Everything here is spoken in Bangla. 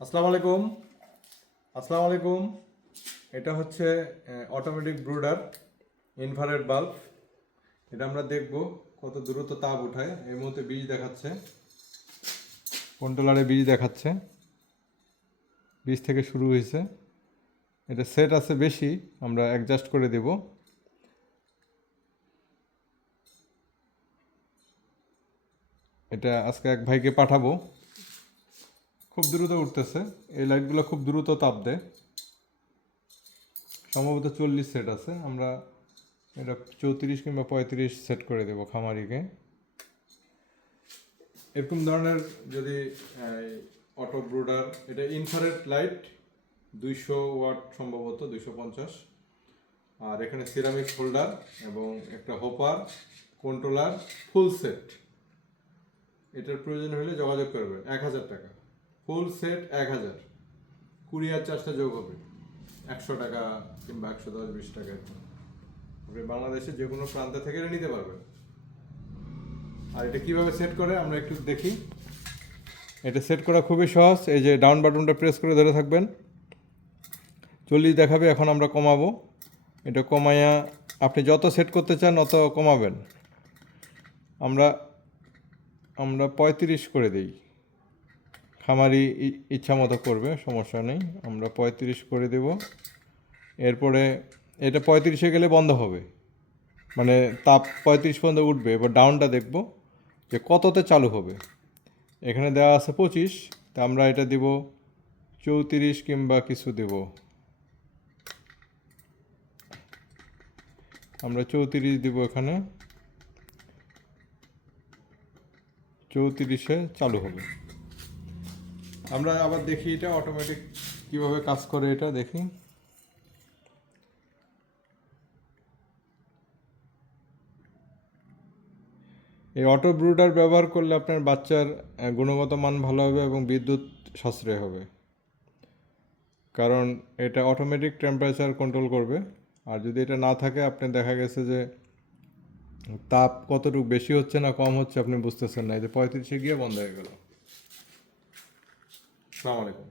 আসসালামু আলাইকুম। আসসালামু আলাইকুম। এটা হচ্ছে অটোমেটিক ব্রুডার ইনফ্রারেড বাল্ব। এটা আমরা দেখব কত দ্রুত তাপ উঠায়। এই মুহূর্তে বীজ দেখাচ্ছে, কন্ট্রোলারে বীজ দেখাচ্ছে, বীজ থেকে শুরু হয়েছে। এটা সেট আছে বেশি, আমরা অ্যাডজাস্ট করে দেব। এটা আজকে এক ভাইকে পাঠাবো। খুব দ্রুত উঠতেছে, এই লাইটগুলো খুব দ্রুত তাপ দেয়। সম্ভবত 40 সেট আছে, আমরা এটা 34 কিংবা 35 সেট করে দেবো খামারিকে। এরকম ধরনের যদি অটো ব্রুডার, এটা ইনফ্রারেড লাইট 200 ওয়াট, সম্ভবত 250। আর এখানে সিরামিক হোল্ডার এবং একটা হোপার, কন্ট্রোলার, ফুল সেট। এটার প্রয়োজন হলে যোগাযোগ করবে। 1000 টাকা ফুল সেট, 1000। কুরিয়ার চার্জটা যোগ হবে 100 টাকা কিংবা 110-20 টাকা। আপনি বাংলাদেশের যে কোনো প্রান্ত থেকে এটা নিতে পারবেন। আর এটা কীভাবে সেট করে আমরা একটু দেখি। এটা সেট করা খুবই সহজ। এই যে ডাউন বাটনটা প্রেস করে ধরে থাকবেন, 40 দেখাবে। এখন আমরা কমাবো। এটা কমাইয়া আপনি যত সেট করতে চান অত কমাবেন। আমরা 35 করে দিই। খামারি ইচ্ছা মতো করবে, সমস্যা নেই। আমরা 35 করে দেব। এরপরে এটা 35-এ গেলে বন্ধ হবে, মানে তাপ 35 পর্যন্ত উঠবে। এবার ডাউনটা দেখব যে কততে চালু হবে। এখানে দেওয়া আছে 25, তা আমরা এটা দিব 34 কিংবা কিছু দেব। আমরা 34 দিব। এখানে 34-এ চালু হবে। আমরা আবার দেখি এটা অটোমেটিক কিভাবে কাজ করে, এটা দেখি। এই অটো ব্রুডার ব্যবহার করলে আপনার বাচ্চার গুণগত মান ভালো হবে এবং বিদ্যুৎ সাশ্রয় হবে, কারণ এটা অটোমেটিক টেম্পারেচার কন্ট্রোল করবে। আর যদি এটা না থাকে, আপনি দেখা গেছে যে তাপ কতটুকু বেশি হচ্ছে না কম হচ্ছে আপনি বুঝতেছেন না। এই যে 35-এ গিয়ে বন্ধ হয়ে গেল। আসসালামু আলাইকুম।